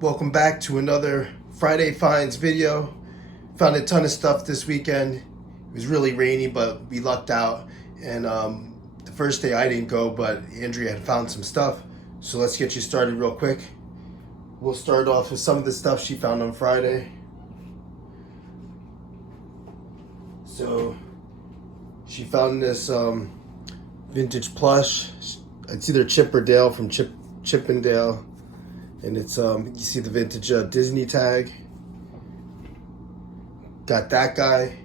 Welcome back to another Friday Finds video. Found a ton of stuff this weekend. It was really rainy, but we lucked out. And the first day I didn't go, but Andrea had found some stuff. So let's get you started real quick. We'll start off with some of the stuff she found on Friday. So she found this vintage plush. It's either Chip or Dale from Chip and Dale. And it's, you see the vintage Disney tag. Got that guy.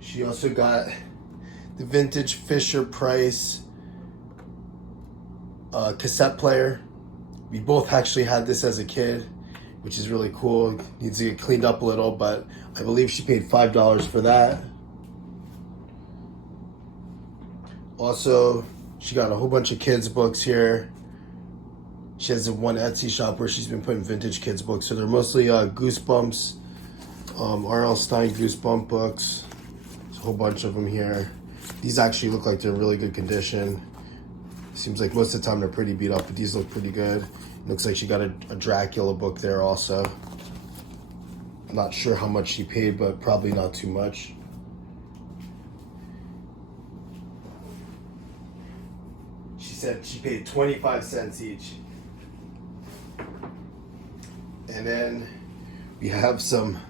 She also got the vintage Fisher Price cassette player. We both actually had this as a kid, which is really cool. Needs to get cleaned up a little, but I believe she paid $5 for that. Also, she got a whole bunch of kids' books here. She has one Etsy shop where she's been putting vintage kids' books. So they're mostly Goosebumps, R.L. Stine Goosebump books. There's a whole bunch of them here. These actually look like they're in really good condition. Seems like most of the time they're pretty beat up, but these look pretty good. Looks like she got a Dracula book there also. I'm not sure how much she paid, but probably not too much. She said she paid 25 cents each. And then we have some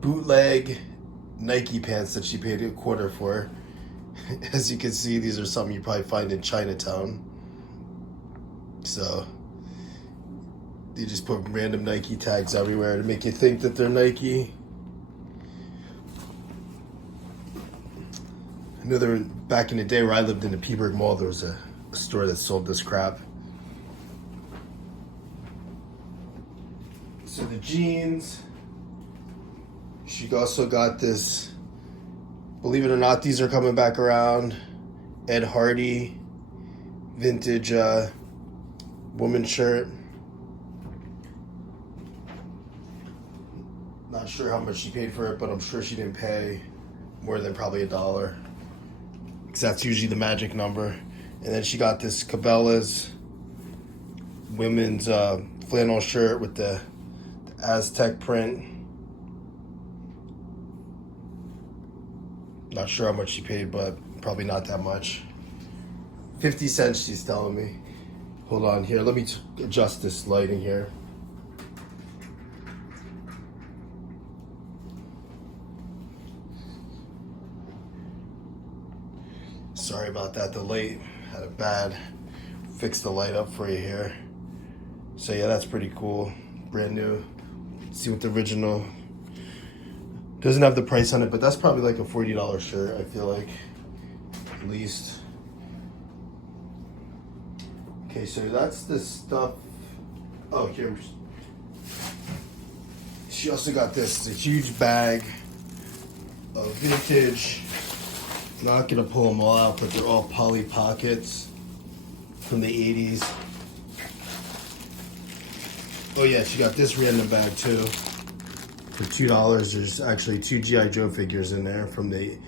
bootleg Nike pants that she paid $0.25 for. As you can see, these are something you probably find in Chinatown. So they just put random Nike tags everywhere to make you think that they're Nike. I know there were, back in the day where I lived in the Peaburg Mall, there was a store that sold this crap. So the jeans, she also got this, believe it or not, these are coming back around, Ed Hardy vintage woman shirt. Not sure how much she paid for it, but I'm sure she didn't pay more than probably $1, because that's usually the magic number. And then she got this Cabela's women's flannel shirt with the Aztec print. Not sure how much she paid, but probably not that much. 50 cents she's telling me. Hold on here, let me adjust this lighting here. Sorry about that, the light had a bad, fix the light up for you here. So yeah, that's pretty cool, brand new. Let's see what the original, doesn't have the price on it, but that's probably like a $40 shirt, I feel like, at least. Okay, so that's the stuff. Oh, here. She also got this, a huge bag of vintage. I'm not gonna pull them all out, but they're all Polly Pockets from the 80s. Oh yeah, she got this random bag too for $2. There's actually 2 G.I. Joe figures in there from the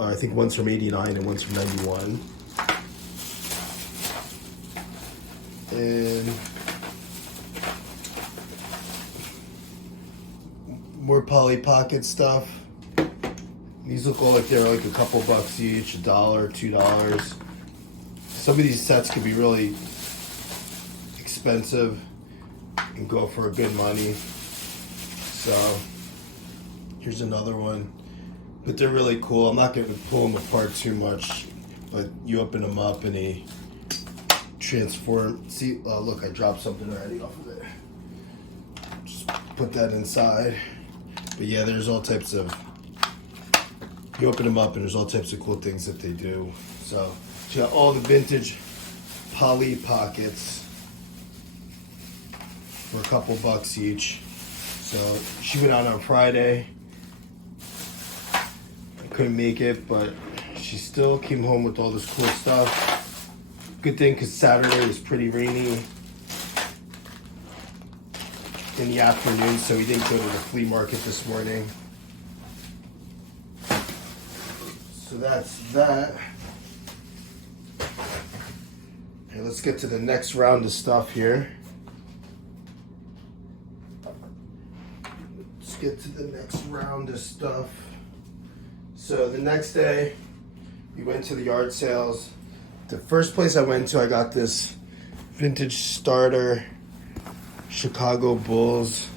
I think one's from 89 and one's from 91. And more Polly Pocket stuff. These look all like they're like a couple bucks each, $1, $2. Some of these sets could be really expensive and go for a good money. So here's another one, but they're really cool. I'm not going to pull them apart too much, but you open them up and they transform. See, look, I dropped something already off of it. Just put that inside. But yeah, there's all types of, you open them up and there's all types of cool things that they do. So she got all the vintage Polly Pockets for a couple bucks each. So she went out on Friday. I couldn't make it, but she still came home with all this cool stuff. Good thing, because Saturday was pretty rainy in the afternoon, so we didn't go to the flea market this morning. So that's that. Okay, let's get to the next round of stuff here. get to the next round of stuff. So the next day, we went to the yard sales. The first place I went to, I got this vintage starter Chicago Bulls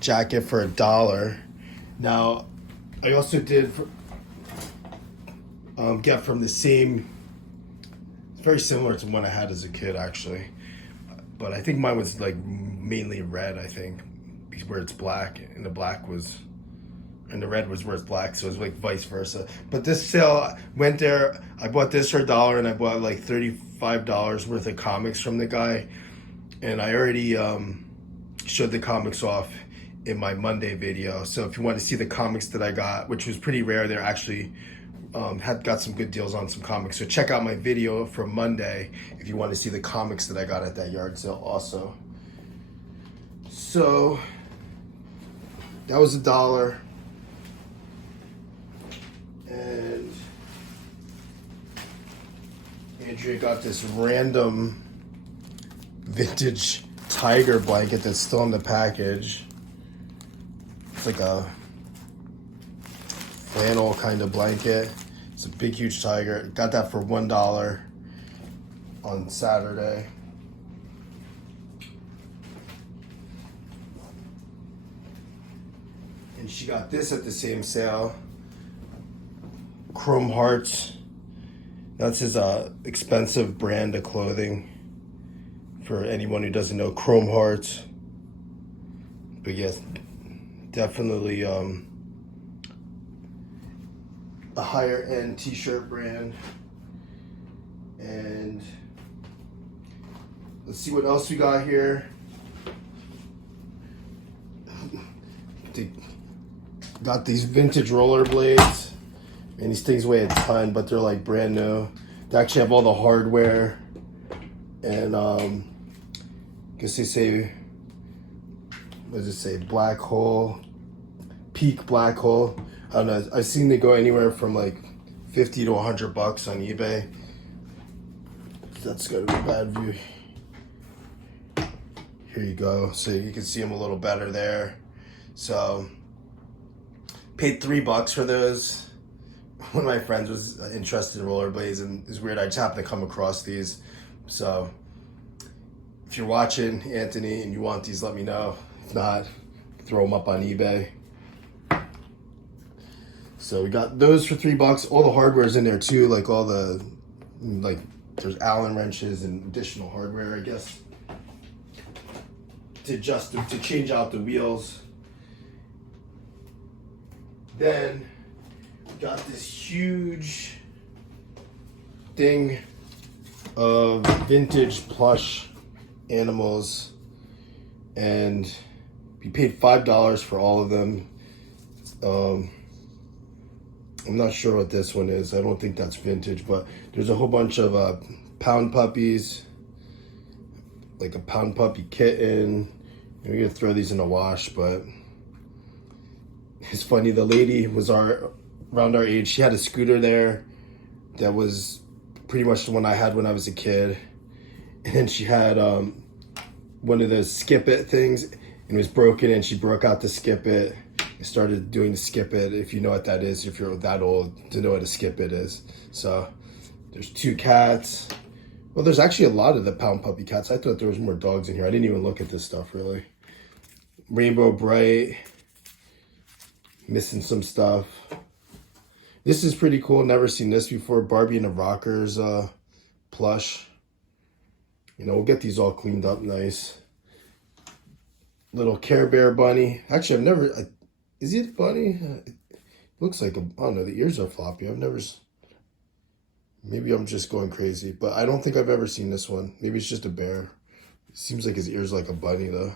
jacket for $1. Now, I also did get from the same, it's very similar to one I had as a kid actually, but I think mine was like mainly red, I think, where it's black, and the black was, and the red was where it's black, so it was like vice versa. But this sale, went there, I bought this for $1, and I bought like $35 worth of comics from the guy, and I already showed the comics off in my Monday video. So if you want to see the comics that I got, which was pretty rare, they're actually had got some good deals on some comics. So check out my video from Monday if you want to see the comics that I got at that yard sale also. So that was $1. And Andrea got this random vintage tiger blanket that's still in the package. It's like a flannel kind of blanket. It's a big, huge tiger. Got that for $1 on Saturday. And she got this at the same sale. Chrome Hearts. That's his expensive brand of clothing. For anyone who doesn't know, Chrome Hearts. But yes, definitely a higher end t-shirt brand. And let's see what else we got here. They got these vintage rollerblades, and these things weigh a ton, but they're like brand new. They actually have all the hardware, and I guess they say, what does it say, black hole, peak black hole. I don't know, I've seen they go anywhere from like 50 to 100 bucks on eBay. That's gotta be a bad view. Here you go, so you can see them a little better there. So, paid $3 for those. One of my friends was interested in rollerblades, and it's weird, I just happened to come across these. So, if you're watching, Anthony, and you want these, let me know. If not, throw them up on eBay. So we got those for $3. All the hardware's in there too, like all the, like there's Allen wrenches and additional hardware, I guess, to change out the wheels. Then we got this huge thing of vintage plush animals, and we paid $5 for all of them. I'm not sure what this one is. I don't think that's vintage, but there's a whole bunch of pound puppies, like a pound puppy kitten. We're gonna throw these in the wash, but it's funny. The lady was around our age. She had a scooter there that was pretty much the one I had when I was a kid, and she had one of those skip it things, and it was broken, and she broke out the skip it. I started doing the skip it, if you know what that is, if you're that old to know what a skip it is. So there's 2 cats. Well, there's actually a lot of the pound puppy cats. I thought there was more dogs in here. I didn't even look at this stuff really. Rainbow Bright. Missing some stuff. This is pretty cool. Never seen this before. Barbie and the Rockers plush. You know, we'll get these all cleaned up nice. Little Care Bear bunny. Actually, I've never... is it a bunny? It looks like a... I don't know. The ears are floppy. I've never... Maybe I'm just going crazy. But I don't think I've ever seen this one. Maybe it's just a bear. It seems like his ears like a bunny, though.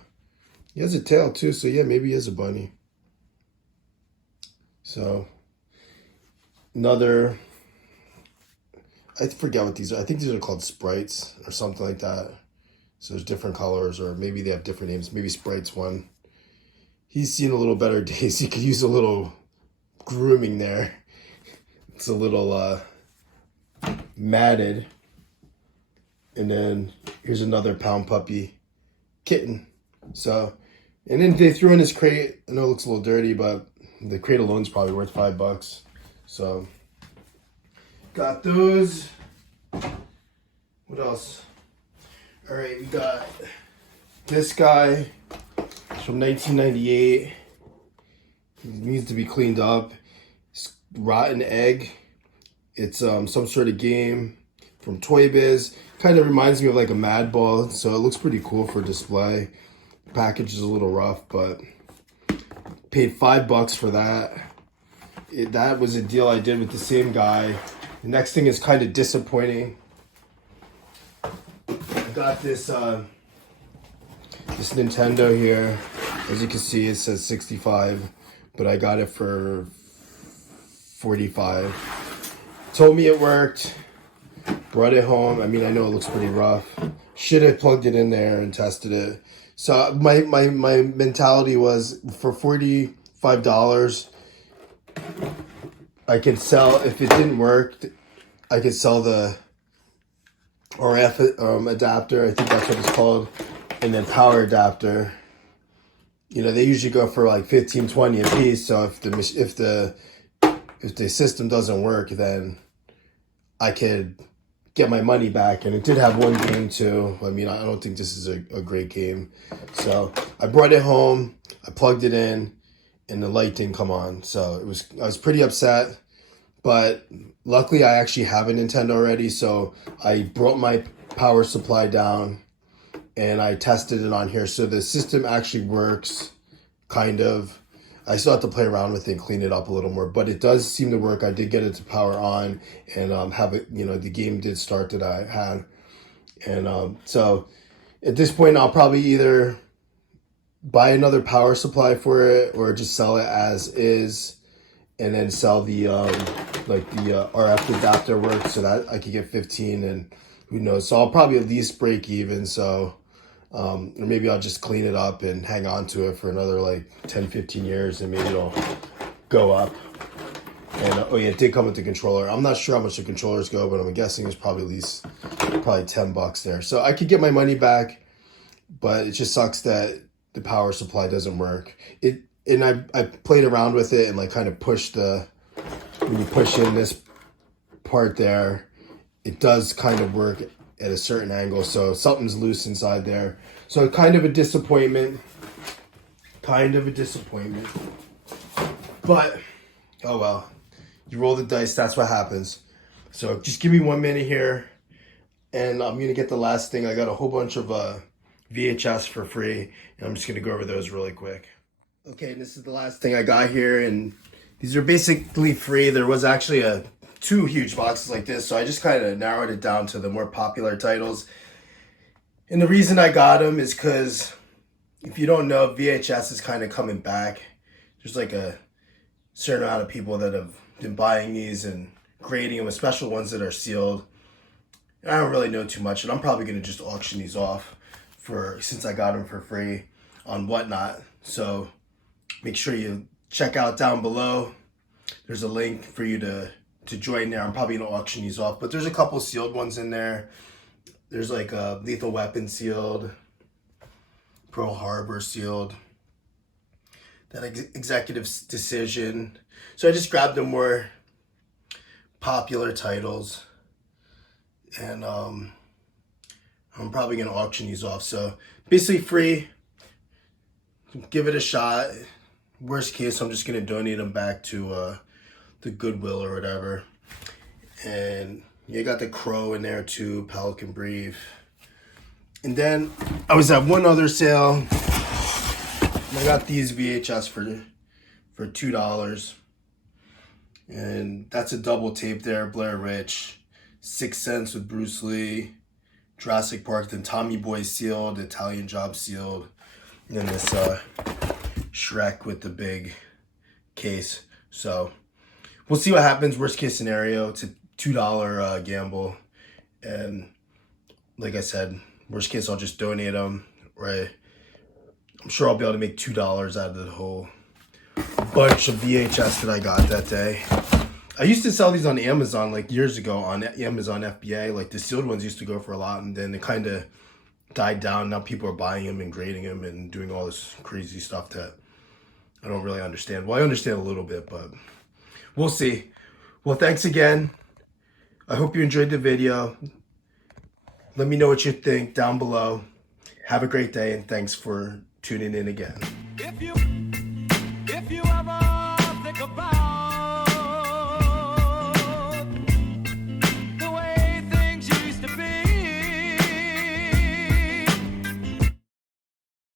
He has a tail, too. So, yeah, maybe he is a bunny. So, another... I forget what these are. I think these are called Sprites or something like that. So, there's different colors, or maybe they have different names. Maybe Sprite's one. He's seen a little better days. He could use a little grooming there. It's a little matted. And then here's another pound puppy kitten. So And then they threw in this crate. I know it looks a little dirty, but the crate alone's probably worth $5. So got those. What else? All right, we got this guy. It's from 1998. He needs to be cleaned up. It's rotten egg. It's some sort of game from Toy Biz. Kind of reminds me of like a Mad Ball, so it looks pretty cool for display. The package is a little rough, but paid $5 for that. That was a deal I did with the same guy. The next thing is kind of disappointing. I got this this Nintendo here. As you can see, it says 65, but I got it for 45. Told me it worked. Brought it home. I mean, I know it looks pretty rough. Should have plugged it in there and tested it. So my mentality was for $45, I could sell, if it didn't work, I could sell the RF adapter, I think that's what it's called, and then power adapter. You know, they usually go for like 15, 20 a piece. So if the system doesn't work, then I could get my money back. And it did have one game too. I mean, I don't think this is a great game. So I brought it home, I plugged it in, and the light didn't come on. So I was pretty upset. But luckily I actually have a Nintendo already, so I brought my power supply down and I tested it on here. So the system actually works, kind of. I still have to play around with it and clean it up a little more, but it does seem to work. I did get it to power on and have it, you know, the game did start that I had. And so at this point, I'll probably either buy another power supply for it or just sell it as is, and then sell the RF adapter work so that I could get 15, and who knows. So I'll probably at least break even. So or maybe I'll just clean it up and hang on to it for another like 10, 15 years, and maybe it'll go up. And oh yeah, it did come with the controller. I'm not sure how much the controllers go, but I'm guessing it's probably at least $10 there. So I could get my money back, but it just sucks that the power supply doesn't work. And I played around with it and like kind of pushed when you push in this part there, it does kind of work at a certain angle. So something's loose inside there. So kind of a disappointment. But, oh well. You roll the dice, that's what happens. So just give me 1 minute here, and I'm going to get the last thing. I got a whole bunch of VHS for free, and I'm just going to go over those really quick. Okay, this is the last thing I got here, and these are basically free. There was actually two huge boxes like this, so I just kind of narrowed it down to the more popular titles. And the reason I got them is because, if you don't know, VHS is kind of coming back. There's like a certain amount of people that have been buying these and grading them, especially ones that are sealed. And I don't really know too much, and I'm probably going to just auction these off since I got them for free on Whatnot. So make sure you check out down below. There's a link for you to join there. I'm probably going to auction these off, but there's a couple sealed ones in there. There's like a Lethal Weapon sealed, Pearl Harbor sealed, that Executive Decision. So I just grabbed the more popular titles, and I'm probably going to auction these off. So basically free. Give it a shot. Worst case, I'm just going to donate them back to the Goodwill or whatever. And you got the Crow in there too, Pelican Brief. And then I was at one other sale. I got these VHS for $2. And that's a double tape there, Blair Witch, 6 Cents with Bruce Lee, Jurassic Park, then Tommy Boy sealed, Italian Job sealed, and then this Shrek with the big case. So we'll see what happens. Worst case scenario, it's a $2 gamble. And like I said, worst case, I'll just donate them. Right? I'm sure I'll be able to make $2 out of the whole bunch of VHS that I got that day. I used to sell these on Amazon like years ago on Amazon FBA. Like the sealed ones used to go for a lot, and then it kind of died down. Now people are buying them and grading them and doing all this crazy stuff that I don't really understand. Well, I understand a little bit, but we'll see. Well, thanks again. I hope you enjoyed the video. Let me know what you think down below. Have a great day, and thanks for tuning in again.